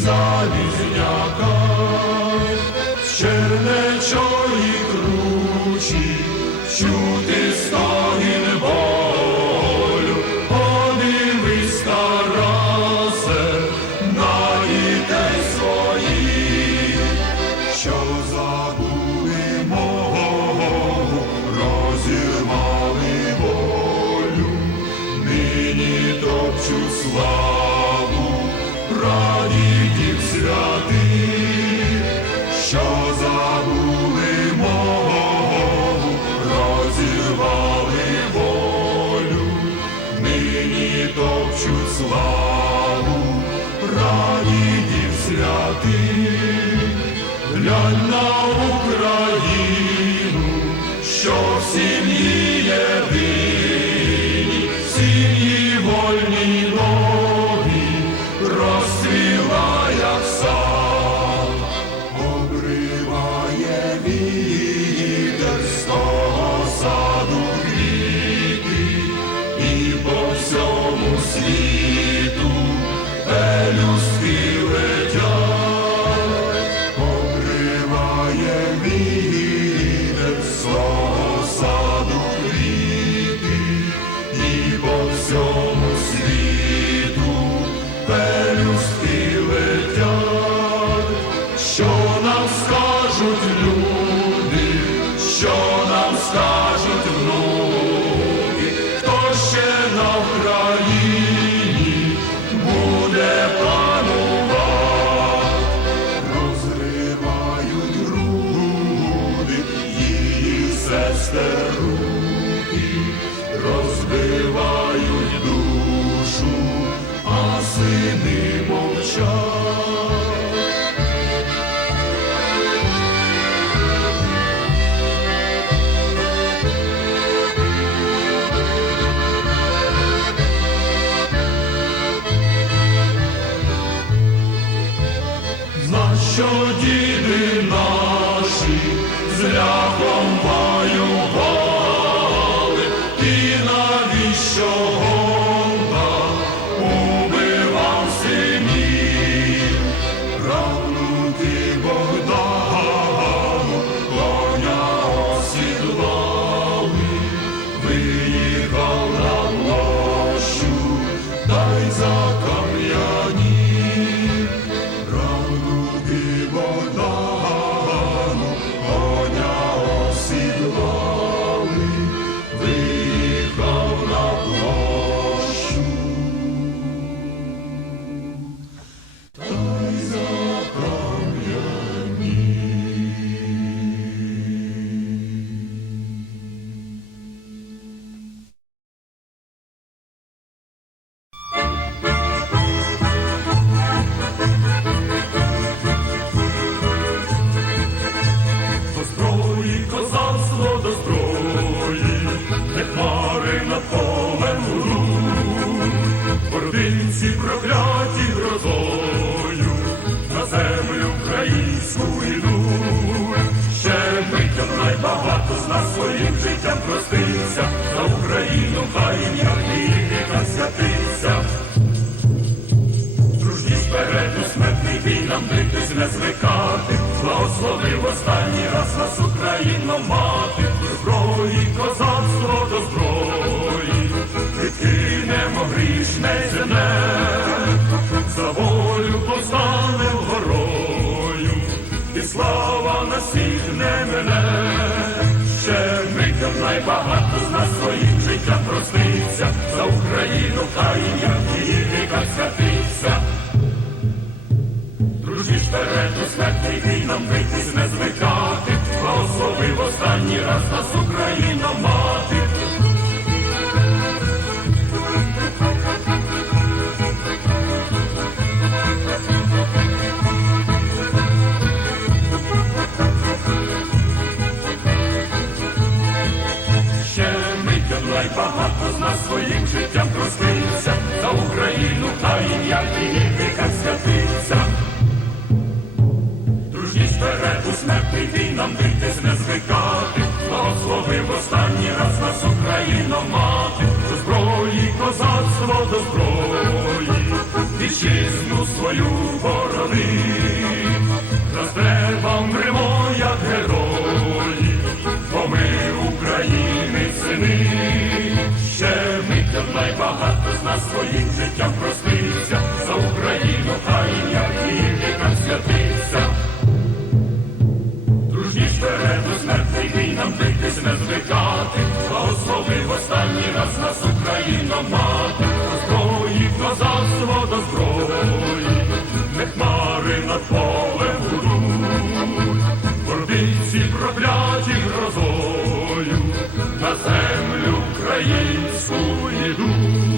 залізняка. Топчуть славу, прадідів святих. Глянь Jordis що діди наші з ляхом Ординці прокляті грозою, на землю українську йдуть. Ще миттям найбагато з нас своїм життям проститься, за Україну хай ім'я віка святиться. Дружність вперед у смертний бій нам битись не звикати, благословив останній раз нас Україно мати, одягне мене, ще митям найбагато з нас своїм життям просниться, за Україну хай як її віка святиться. Дружі вперед у смерті вій нам битись не звикати, благослови в останній раз нас Україна мати. нас небом мремо, як герої, бо ми України сини, ще миттям найбагато з нас своїм життям проститься, за Україну хай як її вікам святиться. Дружніш вперед смерти, бій нам битись не звикати. українську іду.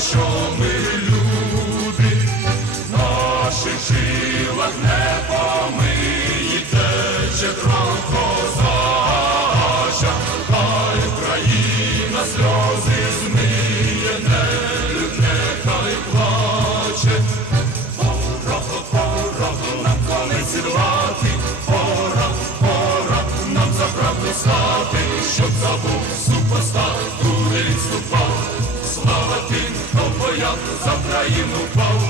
show me. за країну пав.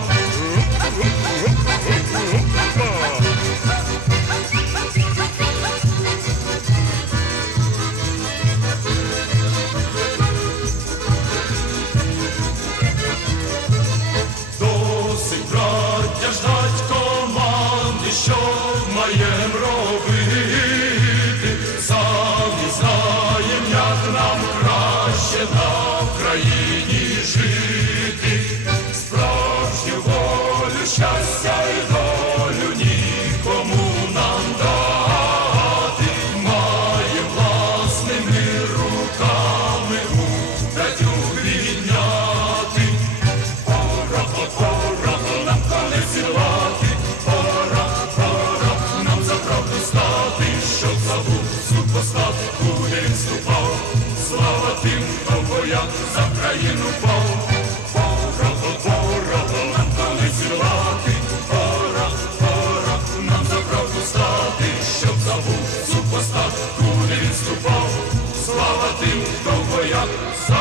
suck.